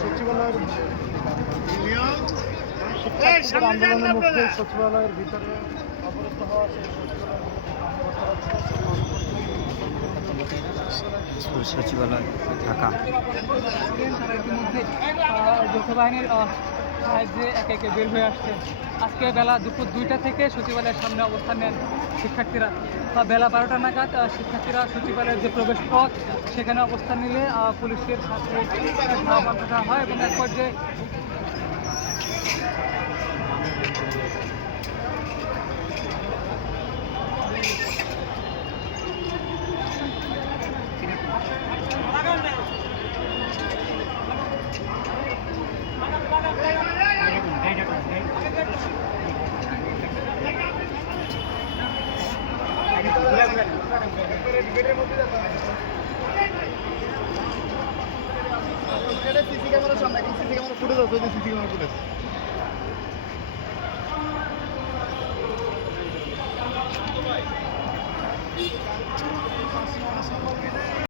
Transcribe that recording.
সচিবালয়ের আন্দোলনের মুখে সচিবালয়ের ভিতরে অবরুদ্ধ হওয়া সচিবালয় ঢাকা। তারা ইতিমধ্যে যৌথ বাহিনীর সাহায্যে একে একে বের হয়ে আসছে। আজকে বেলা দুপুর 2টা থেকে সচিবালয়ের সামনে অবস্থান নেন শিক্ষার্থীরা। বেলা 12টা নাগাদ শিক্ষার্থীরা সচিবালয়ের যে প্রবেশ পথ সেখানে অবস্থান নিলে পুলিশের সাথে ধাওয়া পাল্টা হয় এবং এক পর্যায়ে সিসি ক্যামেরার সামনে সিসি ক্যামেরা ফুটেজ আছে, সিসি ক্যামেরা ফুটেজ।